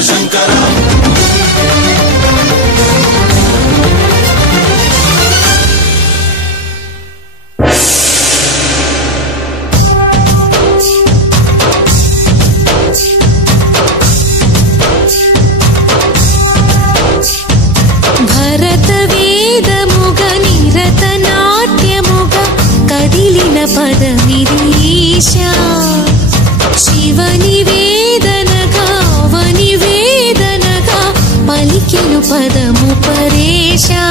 శివశంకర పదమిదీశా శివని వేదనగా అవని వేదనగా పలికెను పదము పరేశా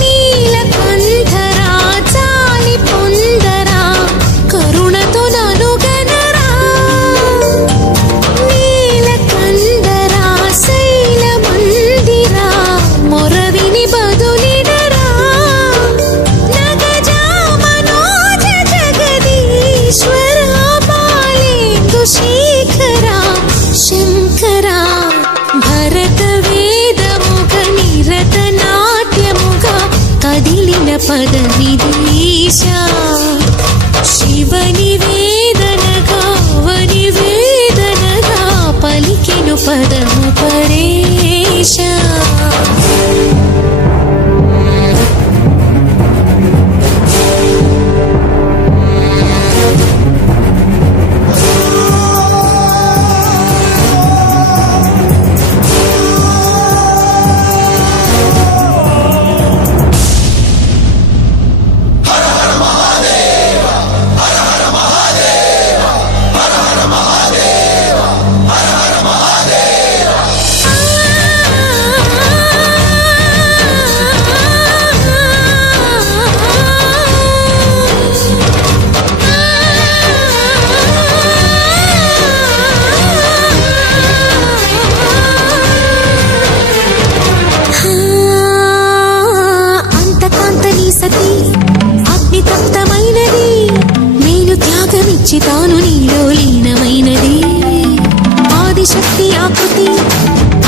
నీలకంఠరా చాలి పొందరా కరుణతో నలుగనరా నీలకంఠరా శైల మందిరా మొరవిని బదులిడరా ఈశ్వరా బాలేందు శేఖరా శంకరా భరత వేదముగ నిరత నాట్యముగా కదిలిన పదమిదీశా శివని వేదనగా అవని వేదనగా పలికెను పదము పరేశా తాను నీలో లీనమైనది ఆదిశక్తి ఆకృతి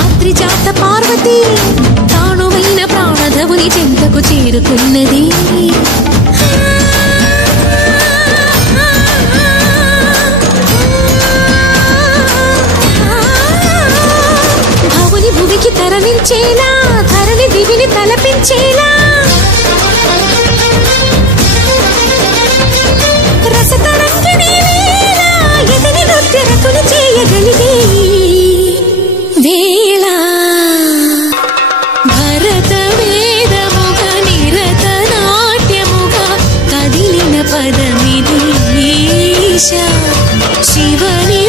అద్రిజాత పార్వతి తానువైన ప్రాణధవుని చెంతకు చేరుకున్నది భవుని భువికి తరలించేలా ధరణి దివిని తలపించేలా చేయగలిగే వేళ భరత వేదముగ నిరత నాట్యముగా కదిలిన పదమిదీశా శివని